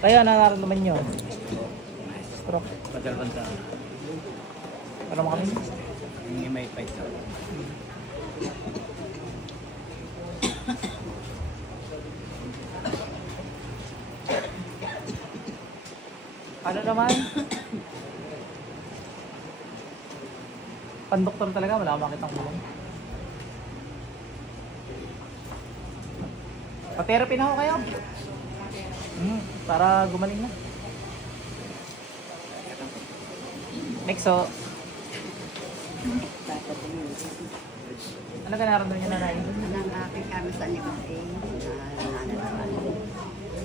Tayo, ano nararamdaman nyo? Stroke. Badal-banda. Ano mo kami? Hindi may fight ka. Ano naman? Pandoktor talaga, wala akong makitang bulong. Pa-therapy na ako kayo. Para gumaling na. Nexo. Ano ka naramdaman niyo, nanay? Ang aking kami sa likod ay nananaman.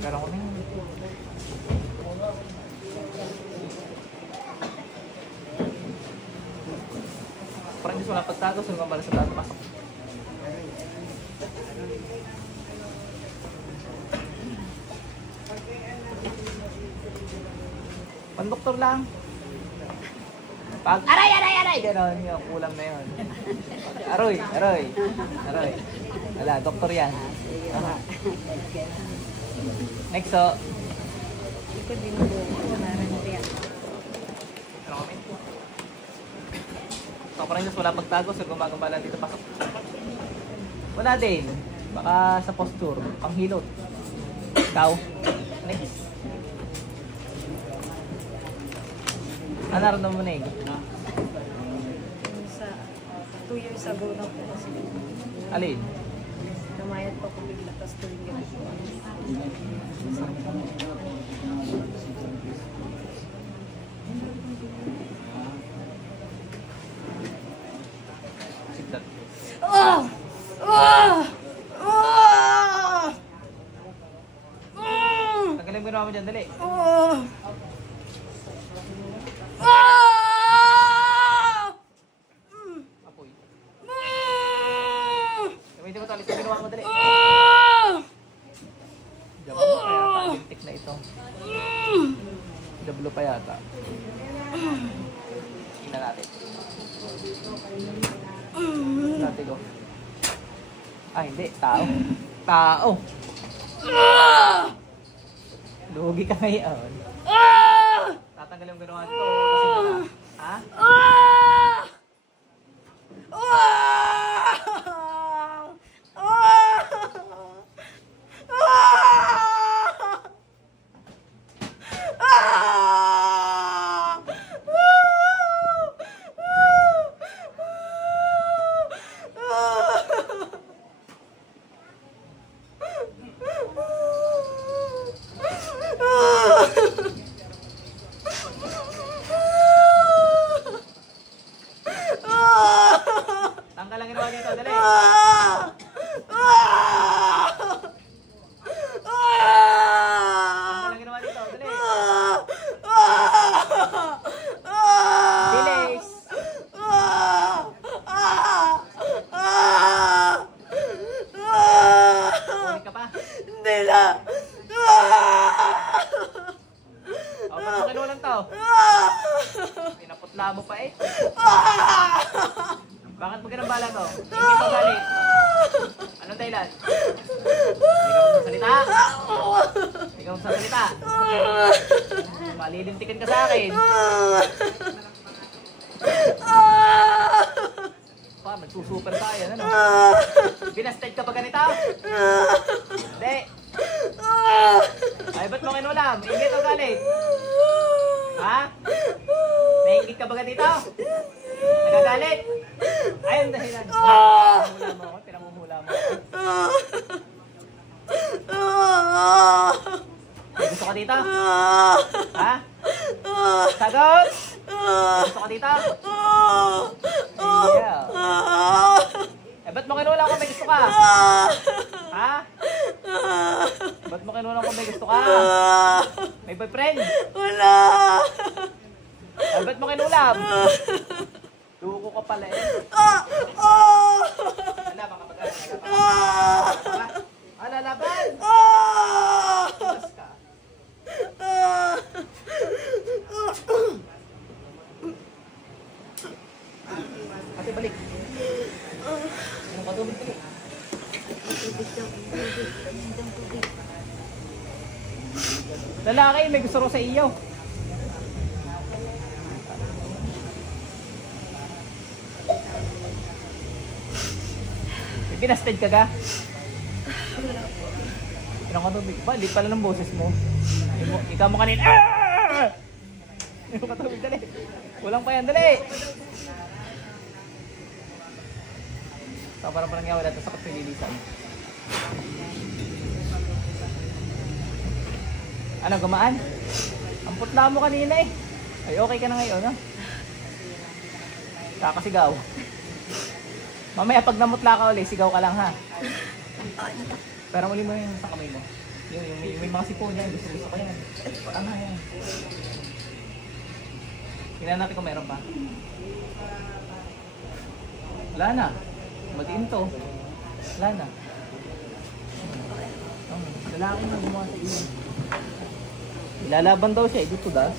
Pero ko na yun. Parang gusto wala pagtago, sino kang bala sa tago pasok. Pandoktor lang. Pag aray! Ganon yung kulam na yun. Aroy. Wala, doktor yan. Nexo. Ito din po. Ano kami? So, parang just wala pagtago, so gumagambala dito pasok. Wala din. Baka sa posture, panghilot. Ikaw. Next. Ano naramdaman mo, Neg? Sa 2 years ago na po kasi Alin? namayat pa po bigla tapos tuloy gabi po. Sigdat. Tagalin mo naman dyan, dali. Apoy. Gamitin mo talis, ginawa mo, dali. Diyan mo pa yata, gintik na ito. Dablo pa yata. Tingnan natin. Natin ko. Ah, hindi. Tao. Lugi ka ngayon. Tatanggal yung ginawa nito. Kasi na. Ha? Tanggal ang ginawa dito. Dali. Tanggal ang ginawa dito. Dali. Bilis. Kunin ka pa. Hindi na! O, ba't mo kinulang to? Pinaputla mo pa eh. Bakit mo ginambala to? Hindi mo galit. Anong dahilan? Hindi ka magsasalita. Malilintikan ka sa akin. Pa, magsusuper tayo. Ano? Binasted ka ba ganito? Hindi. Ay, ba't mo kinulam? Ingit o galit? Ha? Naingit ka ba ganito? Nagagalit? Ayun dahilan. Pinamumula mo ako. Pinamumula mo ako. May gusto ka dito? Ha? Sagot? May gusto ka dito? Yeah. Eh, ba't mo kinulang kung may gusto ka? Ha? Ba't mo kinulang kung may gusto ka? May boyfriend? Wala! Eh, ba't mo kinulam? Duko ka pala eh. Wala, baka pag-alala. Alalaban! Bukas ka. Ate, balik. Anong katubig balik? Tubig daw. Tubig. Lalaki, may gusto ko sa iyo. May pinasted ka ga? Pinang katubig ba? Hindi pala ng boses mo. Ikaw mo kanina. Hindi mo katubig, dali. Kulang pa yan, dali. So, parang yawa dito sa kapililisan. Ano, gumaan? Ang putla mo kanina eh. Ay, okay ka na ngayon, ha? Kakasigaw. Mamaya pag namutla ka ulit, sigaw ka lang, ha? Pero muli mo yung sa kamay mo. Yung may mga sipon yan, gusto ko yan. Ano yan? Tingnan natin kung meron pa. Wala na. Matiin to. Wala na. Lalaki na gumawa sa iyo. Ilalaban daw siya, dito das.